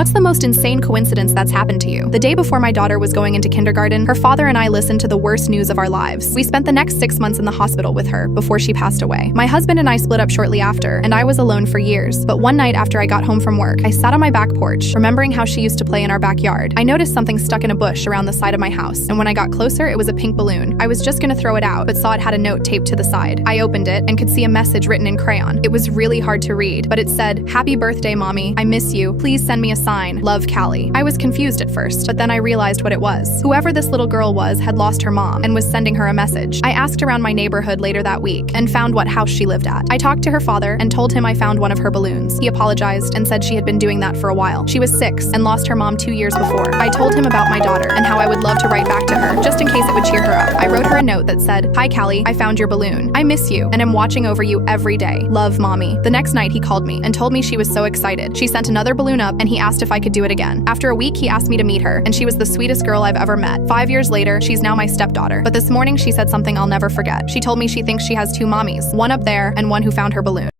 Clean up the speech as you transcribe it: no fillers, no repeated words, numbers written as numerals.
What's the most insane coincidence that's happened to you? The day before my daughter was going into kindergarten, her father and I listened to the worst news of our lives. We spent the next 6 months in the hospital with her before she passed away. My husband and I split up shortly after, and I was alone for years. But one night after I got home from work, I sat on my back porch, remembering how she used to play in our backyard. I noticed something stuck in a bush around the side of my house, and when I got closer, it was a pink balloon. I was just gonna throw it out, but saw it had a note taped to the side. I opened it and could see a message written in crayon. It was really hard to read, but it said, "Happy birthday, Mommy. I miss you. Please send me a sign. Love, Callie." I was confused at first, but then I realized what it was. Whoever this little girl was had lost her mom and was sending her a message. I asked around my neighborhood later that week and found what house she lived at. I talked to her father and told him I found one of her balloons. He apologized and said she had been doing that for a while. She was 6 and lost her mom 2 years before. I told him about my daughter and how I would love to write back to her, just in case it would cheer her up. I wrote her a note that said, "Hi Callie, I found your balloon. I miss you and am watching over you every day. Love, Mommy." The next night he called me and told me she was so excited. She sent another balloon up and he asked if I could do it again. After a week, he asked me to meet her, and she was the sweetest girl I've ever met. 5 years later, she's now my stepdaughter. But this morning she said something I'll never forget. She told me she thinks she has 2 mommies, one up there and one who found her balloon.